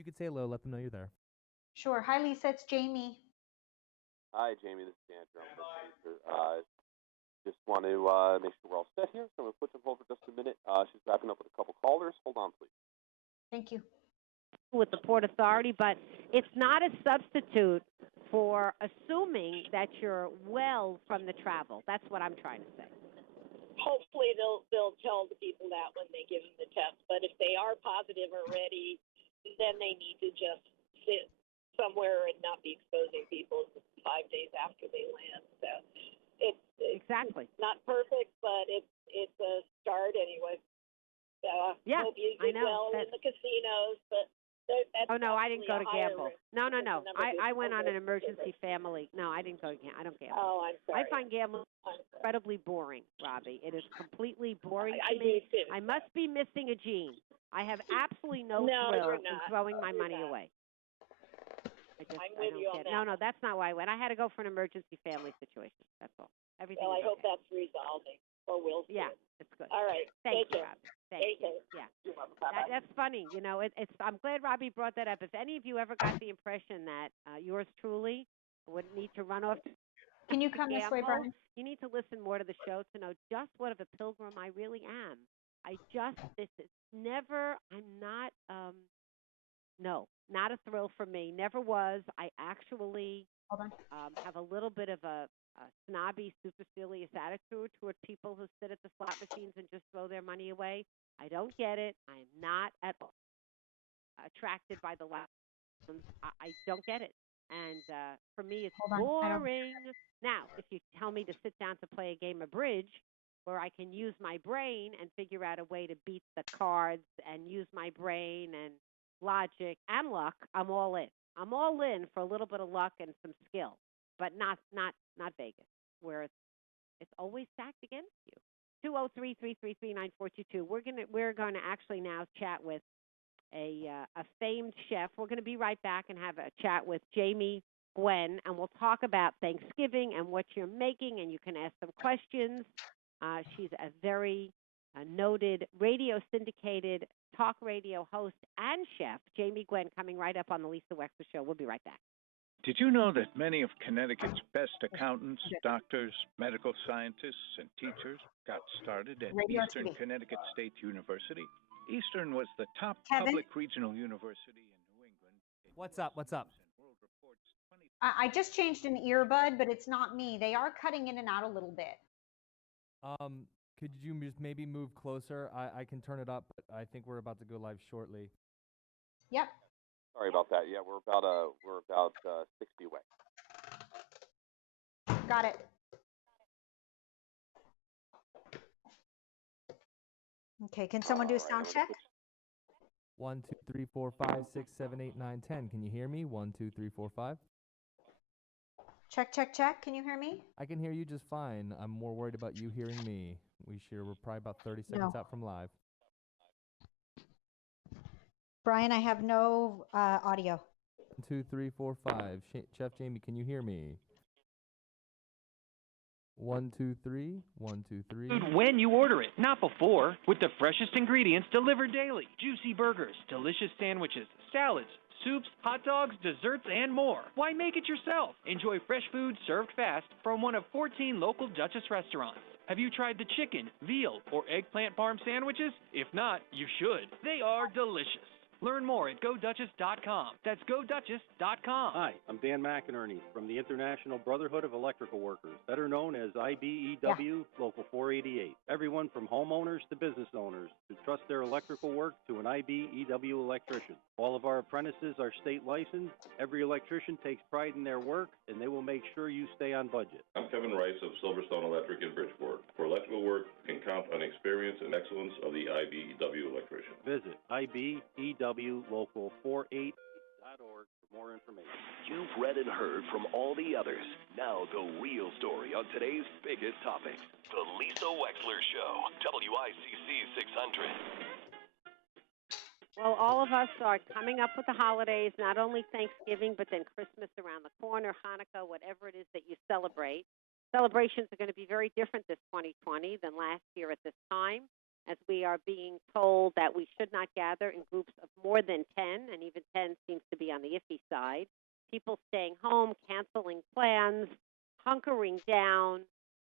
You could say hello. Let them know you're there. Sure. Hi, Lisa. It's Jamie. Hi, Jamie. This is Andrew. Just want to make sure we're all set here, so I'm going to put them hold for just a minute. She's wrapping up with a couple callers. Hold on, please. Thank you. With the Port Authority, but it's not a substitute for assuming that you're well from the travel. That's what I'm trying to say. Hopefully they'll tell the people that when they give them the test. But if they are positive already, then they need to just sit somewhere and not be exposing people 5 days after they land. So it's exactly not perfect, but it's a start anyway. Yeah, hope you I did know. well in the casinos, but that's oh no, I didn't go to gamble. risk. No. I went on an risk emergency family. No, I didn't go to gamble. I don't gamble. Oh, I'm sorry. I find gambling incredibly boring, Robbie. It is completely boring I to me. do too. I must be missing a gene. I have absolutely no No, thrill you're in not. throwing my You're money not. away. I'm with you on that. No, that's not why I went. I had to go for an emergency family situation. That's all. Everything. Well, I is hope okay. that's resolving, or will. Yeah, it's good. All right. Thank Take you, care. Robbie. Thank Take you. care. Yeah. That's funny. You know, it's. I'm glad Robbie brought that up. If any of you ever got the impression that yours truly would need to run off, Can you come this way, gamble, Brian? you need to listen more to the show to know just what of a pilgrim I really am. This is never. I'm not. No, not a thrill for me. Never was. I actually Hold on. have a little bit of a snobby, supercilious attitude toward people who sit at the slot machines and just throw their money away. I don't get it. I'm not at all attracted by the license. I don't get it. And for me, it's boring. Now, if you tell me to sit down to play a game of bridge where I can use my brain and figure out a way to beat the cards and use my brain and logic and luck, I'm all in. I'm all in for a little bit of luck and some skill, but not Vegas, where it's always stacked against you. 203-333-9422. We're going to actually now chat with a famed chef. We're going to be right back and have a chat with Jamie Gwen, and we'll talk about Thanksgiving and what you're making, and you can ask some questions. She's a very noted radio syndicated talk radio host and chef. Jamie Gwen coming right up on the Lisa Wexler Show. We'll be right back. Did you know that many of Connecticut's best accountants, doctors, medical scientists, and teachers got started at Eastern Connecticut State University? Eastern was the top public regional university in New England. What's up? What's up? I just changed an earbud, but it's not me. They are cutting in and out a little bit. Could you just maybe move closer? I can turn it up, but I think we're about to go live shortly. Yep. Sorry about that. Yeah, we're about 60 away. Got it. Okay, can someone do a sound check? 1, 2, 3, 4, 5, 6, 7, 8, 9, 10. Can you hear me? 1, 2, 3, 4, 5. Check, check, check. Can you hear me? I can hear you just fine. I'm more worried about you hearing me. We're probably about 30 seconds out from live. Brian, I have no audio. 1, 2, 3, 4, 5. Chef Jamie, can you hear me? 1, 2, 3. 1, 2, 3. Food when you order it, not before. With the freshest ingredients delivered daily. Juicy burgers, delicious sandwiches, salads, soups, hot dogs, desserts, and more. Why make it yourself? Enjoy fresh food served fast from one of 14 local Duchess restaurants. Have you tried the chicken, veal, or eggplant parm sandwiches? If not, you should. They are delicious. Learn more at GoDuchess.com. That's GoDuchess.com. Hi, I'm Dan McInerney from the International Brotherhood of Electrical Workers, better known as IBEW Local 488. Everyone from homeowners to business owners who trust their electrical work to an IBEW electrician. All of our apprentices are state licensed. Every electrician takes pride in their work, and they will make sure you stay on budget. I'm Kevin Rice of Silverstone Electric in Bridgeport. For electrical work, you can count on experience and excellence of the IBEW electrician. Visit IBEWLocal48.org for more information. You've read and heard from all the others. Now the real story on today's biggest topic. The Lisa Wexler Show, WICC 600. Well, all of us are coming up with the holidays, not only Thanksgiving, but then Christmas around the corner, Hanukkah, whatever it is that you celebrate. Celebrations are going to be very different this 2020 than last year at this time. as we are being told that we should not gather in groups of more than 10, and even 10 seems to be on the iffy side. People staying home, canceling plans, hunkering down,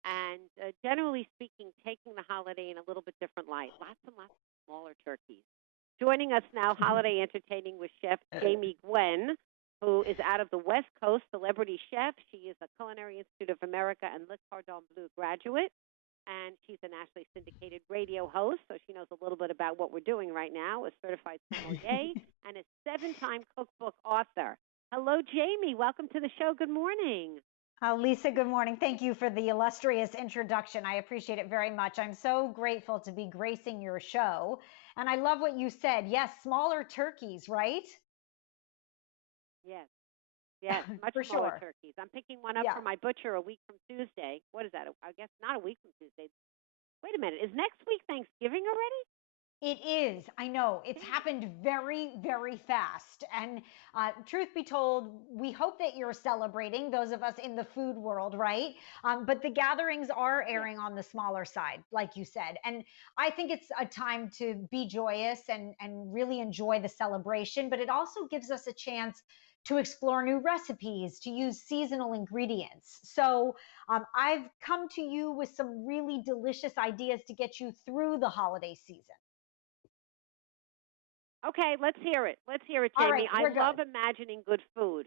and generally speaking, taking the holiday in a little bit different light. Lots and lots of smaller turkeys. Joining us now, holiday entertaining with Chef Jamie Gwen, who is out of the West Coast, celebrity chef. She is a Culinary Institute of America and Le Cordon Bleu graduate, and she's a nationally syndicated radio host, so she knows a little bit about what we're doing right now, a certified sommelier, and a 7-time cookbook author. Hello, Jamie. Welcome to the show. Good morning. Lisa, good morning. Thank you for the illustrious introduction. I appreciate it very much. I'm so grateful to be gracing your show. And I love what you said. Yes, smaller turkeys, right? Yes, much For smaller sure. turkeys. I'm picking one up Yeah. for my butcher a week from Tuesday. What is that? I guess not a week from Tuesday. Wait a minute. Is next week Thanksgiving already? It is. I know. It's happened very, very fast. And truth be told, we hope that you're celebrating, those of us in the food world, right? But the gatherings are airing on the smaller side, like you said. And I think it's a time to be joyous and really enjoy the celebration. But it also gives us a chance to explore new recipes, to use seasonal ingredients. So I've come to you with some really delicious ideas to get you through the holiday season. Okay, let's hear it. Let's hear it, All Jamie. right, we're I love good. imagining good food.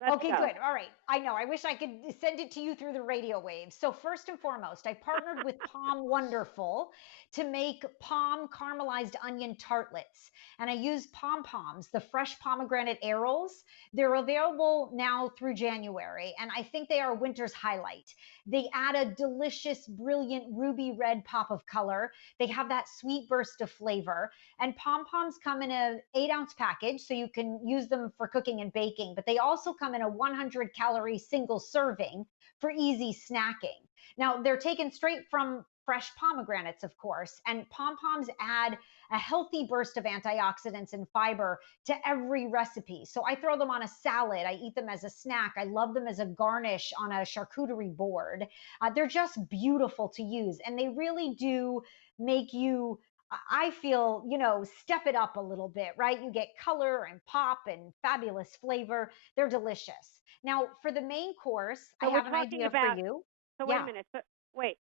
Let's Okay, go. good. All right. I know. I wish I could send it to you through the radio waves. So first and foremost, I partnered with Palm Wonderful to make palm caramelized onion tartlets. And I used pom-poms, the fresh pomegranate arils. They're available now through January, and I think they are winter's highlight. They add a delicious, brilliant ruby red pop of color. They have that sweet burst of flavor. And pom-poms come in an 8-ounce package, so you can use them for cooking and baking. But they also come in a 100-calorie single serving for easy snacking. Now, they're taken straight from fresh pomegranates, of course, and pom-poms add a healthy burst of antioxidants and fiber to every recipe. So I throw them on a salad. I eat them as a snack. I love them as a garnish on a charcuterie board. They're just beautiful to use, and they really do make you, I feel, step it up a little bit, right? You get color and pop and fabulous flavor. They're delicious. Now, for the main course, So I we're have an talking idea about, for you. So wait a minute. So, wait.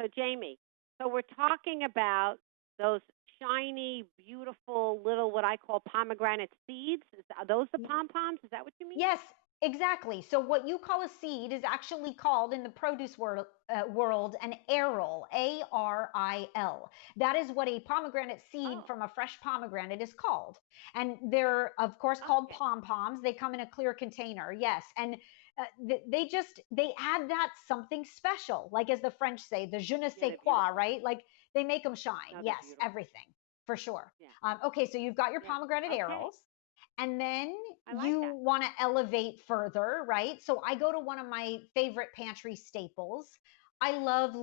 So Jamie, so we're talking about those shiny, beautiful little, what I call pomegranate seeds. Are those the pom-poms? Is that what you mean? Yes, exactly. So what you call a seed is actually called in the produce world an aril, A-R-I-L. That is what a pomegranate seed from a fresh pomegranate is called. And they're, of course, called pom-poms. They come in a clear container, yes. And they add that something special, like as the French say, the je ne sais quoi, right? Like they make them shine. Yes, everything, for sure. Okay, so you've got your pomegranate arils. And then you want to elevate further, right? So I go to one of my favorite pantry staples. I love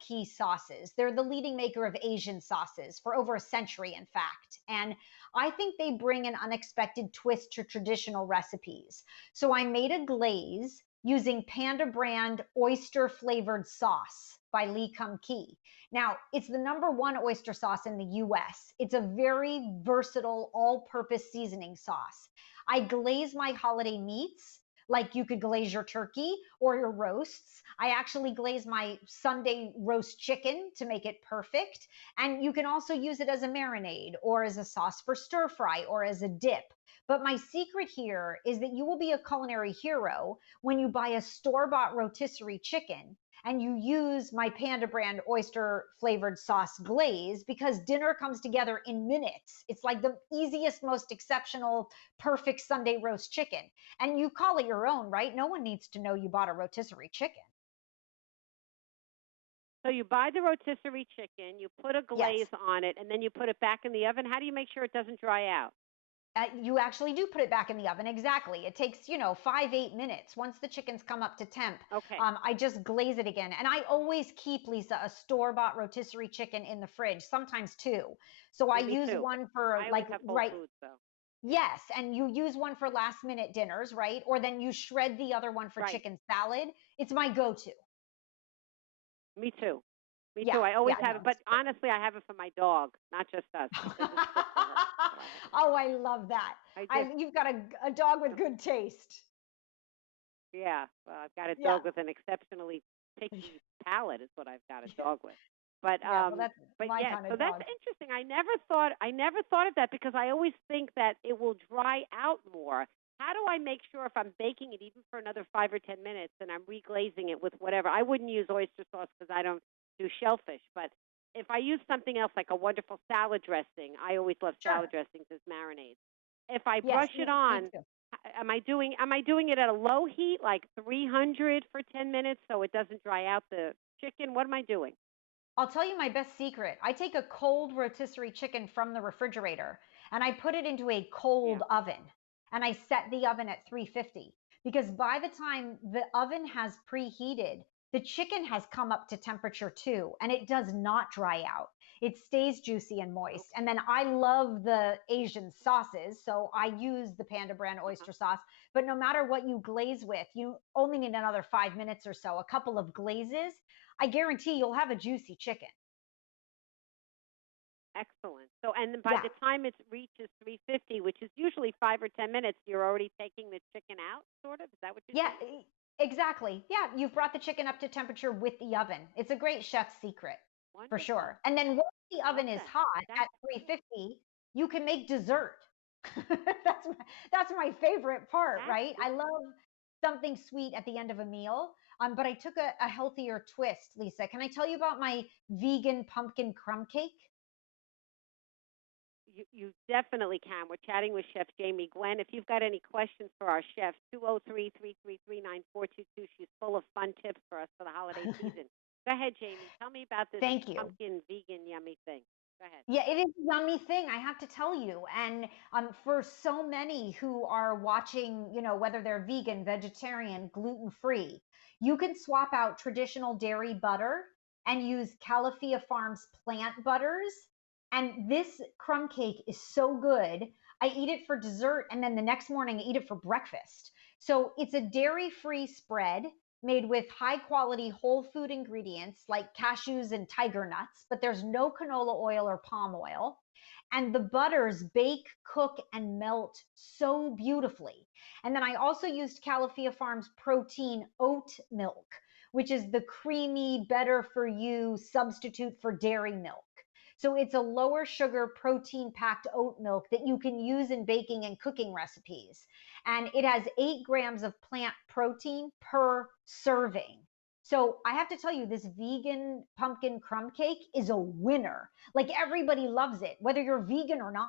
Kee Sauces. They're the leading maker of Asian sauces for over a century, in fact. And I think they bring an unexpected twist to traditional recipes. So I made a glaze using Panda brand oyster flavored sauce by Kee. Now, it's the #1 oyster sauce in the US. It's a very versatile all-purpose seasoning sauce. I glaze my holiday meats like you could glaze your turkey or your roasts. I actually glaze my Sunday roast chicken to make it perfect. And you can also use it as a marinade or as a sauce for stir fry or as a dip. But my secret here is that you will be a culinary hero when you buy a store-bought rotisserie chicken and you use my Panda brand oyster flavored sauce glaze, because dinner comes together in minutes. It's like the easiest, most exceptional, perfect Sunday roast chicken. And you call it your own, right? No one needs to know you bought a rotisserie chicken. So you buy the rotisserie chicken, you put a glaze on it, and then you put it back in the oven. How do you make sure it doesn't dry out? You actually do put it back in the oven. Exactly. It takes, 5-8 minutes. Once the chickens come up to temp, I just glaze it again. And I always keep, Lisa, a store-bought rotisserie chicken in the fridge, sometimes 2. So I use one for Foods, so. Yes, and you use one for last-minute dinners, right? Or then you shred the other one for chicken salad. It's my go-to. Me too. Me Yeah, too. I always yeah, have no, it, but it's great. honestly, I have it for my dog, not just us. Because it's good for her. So I have it. Oh, I love that. I just, You've got a dog with good taste. yeah. Well, I've got a Yeah. dog with an exceptionally picky palate. Is what I've got a dog with. But Yeah, well, that's my yeah. kind So of that's dog. interesting. I never thought of that because I always think that it will dry out more. How do I make sure if I'm baking it even for another 5 or 10 minutes and I'm reglazing it with whatever? I wouldn't use oyster sauce because I don't do shellfish, but if I use something else like a wonderful salad dressing, I always love Sure. salad dressings as marinades. If I Yes, brush it me on, too. am I doing it at a low heat, like 300 for 10 minutes, so it doesn't dry out the chicken? What am I doing? I'll tell you my best secret. I take a cold rotisserie chicken from the refrigerator and I put it into a cold oven and I set the oven at 350 because by the time the oven has preheated, the chicken has come up to temperature too and it does not dry out. It stays juicy and moist. And then I love the Asian sauces, so I use the Panda brand oyster sauce. But no matter what you glaze with, you only need another 5 minutes or so, a couple of glazes. I guarantee you'll have a juicy chicken. Excellent. So, and then by Yeah. the time it reaches 350, which is usually 5 or 10 minutes, you're already taking the chicken out, sort of? Is that what you're Yeah, saying? exactly. Yeah, you've brought the chicken up to temperature with the oven. It's a great chef's secret for Wonderful. sure. And then once the oven Love is that. hot at 350, you can make dessert. That's my favorite part, right? I love something sweet at the end of a meal. But I took a healthier twist, Lisa. Can I tell you about my vegan pumpkin crumb cake? You definitely can. We're chatting with Chef Jamie. Gwen, if you've got any questions for our chef, 203-333-9422. She's full of fun tips for us for the holiday season. Go ahead, Jamie. Tell me about this Thank you. pumpkin vegan yummy thing. Go ahead. Yeah, it is a yummy thing, I have to tell you. And for so many who are watching, whether they're vegan, vegetarian, gluten-free, you can swap out traditional dairy butter and use Califia Farms plant butters. And this crumb cake is so good. I eat it for dessert, and then the next morning I eat it for breakfast. So it's a dairy-free spread made with high quality whole food ingredients like cashews and tiger nuts, but there's no canola oil or palm oil. And the butters bake, cook, and melt so beautifully. And then I also used Califia Farms protein oat milk, which is the creamy, better for you substitute for dairy milk. So it's a lower sugar protein packed oat milk that you can use in baking and cooking recipes. And it has 8 grams of plant protein per serving. So I have to tell you, this vegan pumpkin crumb cake is a winner. Like everybody loves it, whether you're vegan or not.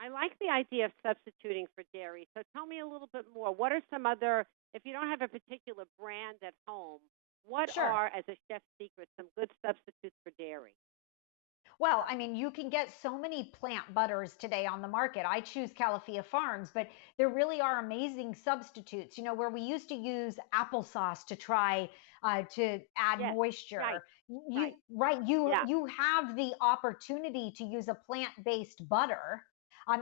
I like the idea of substituting for dairy. So tell me a little bit more. What are some other, if you don't have a particular brand at home, what Sure. are, as a chef's secret, some good substitutes for dairy? Well, I mean, you can get so many plant butters today on the market. I choose Califia Farms, but there really are amazing substitutes. Where we used to use applesauce to try to add moisture. Right. You have the opportunity to use a plant-based butter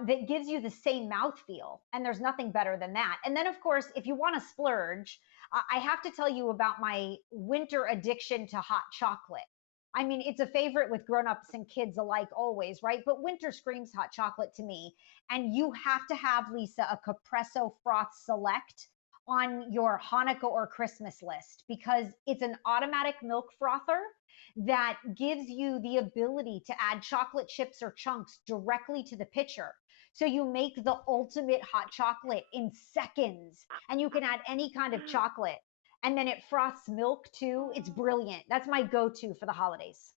that gives you the same mouthfeel, and there's nothing better than that. And then, of course, if you want to splurge, I have to tell you about my winter addiction to hot chocolate. I mean, it's a favorite with grown-ups and kids alike always, right? But winter screams hot chocolate to me. And you have to have, Lisa, a Capresso Froth Select on your Hanukkah or Christmas list because it's an automatic milk frother that gives you the ability to add chocolate chips or chunks directly to the pitcher. So you make the ultimate hot chocolate in seconds, and you can add any kind of chocolate. And then it froths milk too. It's brilliant. That's my go-to for the holidays.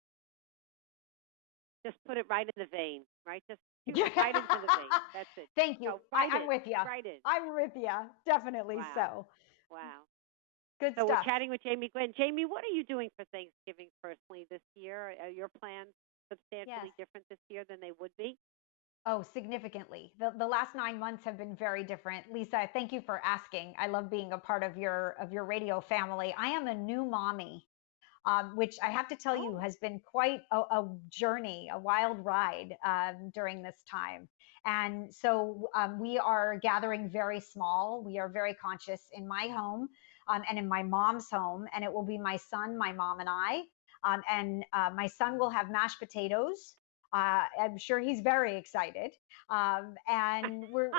Just put it right in the vein, right? Just shoot it right into the vein. That's it. Thank you. I'm with you. Right in. I'm with you. Definitely so. Wow. Good so stuff. We're chatting with Jamie Gwen. Jamie, what are you doing for Thanksgiving personally this year? Are your plans substantially different this year than they would be? Oh, significantly. The last 9 months have been very different. Lisa, thank you for asking. I love being a part of your radio family. I am a new mommy, which I have to tell you has been quite a journey, a wild ride during this time. And so we are gathering very small. We are very conscious in my home. and in my mom's home, and it will be my son, my mom, and I. And my son will have mashed potatoes. I'm sure he's very excited. And we're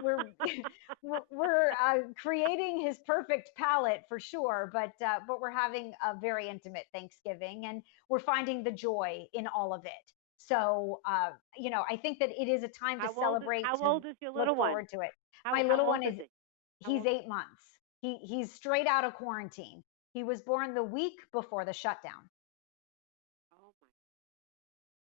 we're creating his perfect palate for sure. But we're having a very intimate Thanksgiving, and we're finding the joy in all of it. So I think that it is a time to celebrate. How old is your little look one? forward to it. How My little old one is he? he's 8 months. He's straight out of quarantine. He was born the week before the shutdown.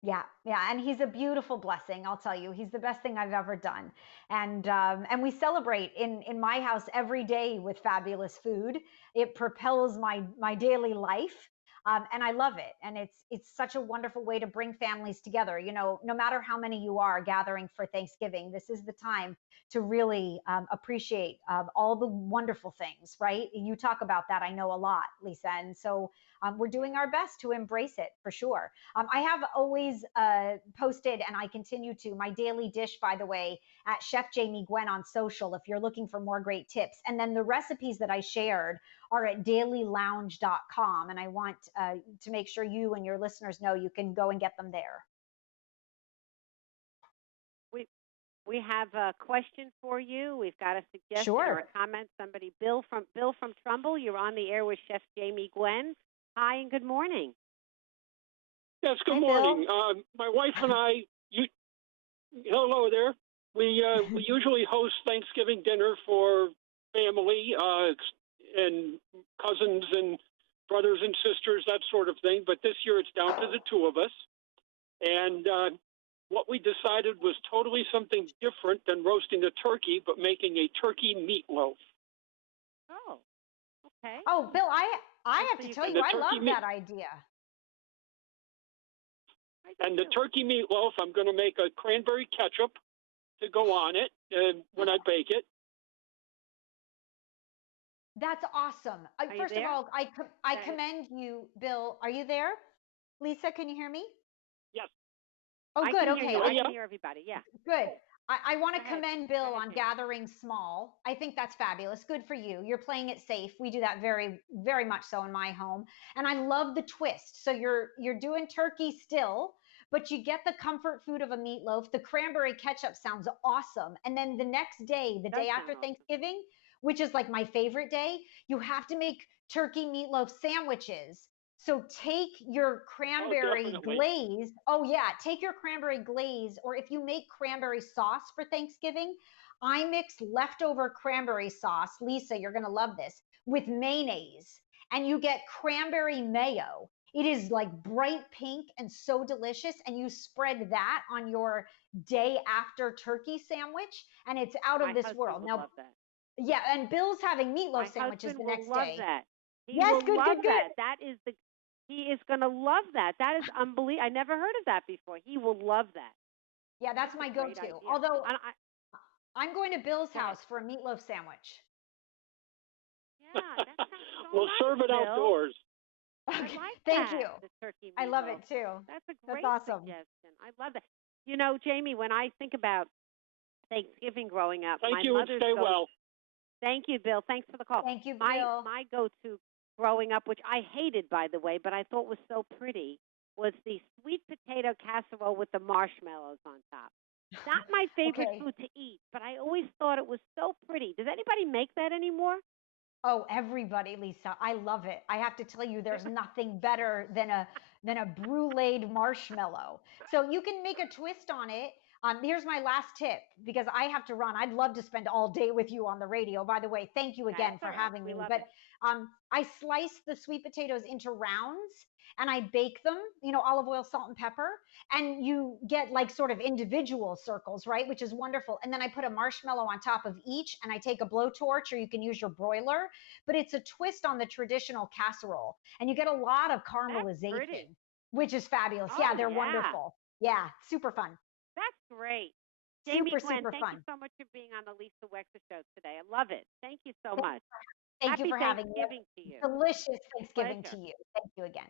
Yeah, and he's a beautiful blessing. I'll tell you, he's the best thing I've ever done. And we celebrate in my house every day with fabulous food. It propels my daily life, and I love it. And it's such a wonderful way to bring families together. No matter how many you are gathering for Thanksgiving, this is the time to really appreciate all the wonderful things. Right? You talk about that, I know, a lot, Lisa, and so. We're doing our best to embrace it for sure. I have always posted, and I continue to, my daily dish, by the way, at Chef Jamie Gwen on social, if you're looking for more great tips. And then the recipes that I shared are at dailylounge.com. And I want to make sure you and your listeners know you can go and get them there. We have a question for you. We've got a suggestion Sure. or a comment. Somebody, Bill from Trumbull, you're on the air with Chef Jamie Gwen. Hi and good morning. Yes, good Hi, morning. My wife and I, hello there. We usually host Thanksgiving dinner for family and cousins and brothers and sisters, that sort of thing. But this year it's down to the two of us. And what we decided was totally something different than roasting a turkey, but making a turkey meatloaf. Oh, okay. Oh, Bill, I have to tell you, I love that idea. And the turkey meatloaf, I'm going to make a cranberry ketchup to go on it when I bake it. That's awesome. First of all, I commend you, Bill. Are you there? Lisa, can you hear me? Yes. Oh, I good. can Okay. hear you. I can hear everybody. Yeah. Good. I want to Go ahead. commend Bill Go ahead, on Jane. gathering small. I think that's fabulous. Good for you. You're playing it safe. We do that very, very much so in my home. And I love the twist. So you're doing turkey still, but you get the comfort food of a meatloaf. The cranberry ketchup sounds awesome. And then the next day, the day after Thanksgiving, which is like my favorite day, you have to make turkey meatloaf sandwiches. So take your cranberry glaze. Oh yeah, take your cranberry glaze, or if you make cranberry sauce for Thanksgiving, I mix leftover cranberry sauce. Lisa, you're going to love this, with mayonnaise, and you get cranberry mayo. It is like bright pink and so delicious, and you spread that on your day after turkey sandwich, and it's out of this world. Now, love that. yeah, and Bill's having meatloaf sandwiches the next love day. That. He yes, will good, love good, good. that. That is he is going to love that. That is unbelievable. I never heard of that before. He will love that. Yeah, that's my go-to. Although I'm going to Bill's house for a meatloaf sandwich. Yeah, that sounds so We'll nice, serve it Bill. outdoors. I like Thank that, you. the turkey I love meatloaf. it too. That's a great awesome. suggestion. I love that. You know, Jamie, when I think about Thanksgiving growing up, Thank my you and mother's stay well. Thank you, Bill. Thanks for the call. Thank you, Bill. My go-to growing up, which I hated, by the way, but I thought was so pretty, was the sweet potato casserole with the marshmallows on top. Not my favorite food to eat, but I always thought it was so pretty. Does anybody make that anymore? Oh, everybody, Lisa. I love it. I have to tell you, there's nothing better than a bruleed marshmallow. So you can make a twist on it. Here's my last tip, because I have to run. I'd love to spend all day with you on the radio. By the way, thank you again for having me. But I slice the sweet potatoes into rounds, and I bake them, olive oil, salt, and pepper. And you get like sort of individual circles, right? Which is wonderful. And then I put a marshmallow on top of each, and I take a blowtorch, or you can use your broiler. But it's a twist on the traditional casserole. And you get a lot of caramelization, which is fabulous. Oh, yeah, they're wonderful. Yeah, super fun. That's great. Jamie Gwen, super thank fun. you so much for being on the Lisa Wexler Show today. I love it. Thank you so much. Thank Happy you for having me. Thanksgiving to you. Delicious Thanksgiving to you. Thank you again.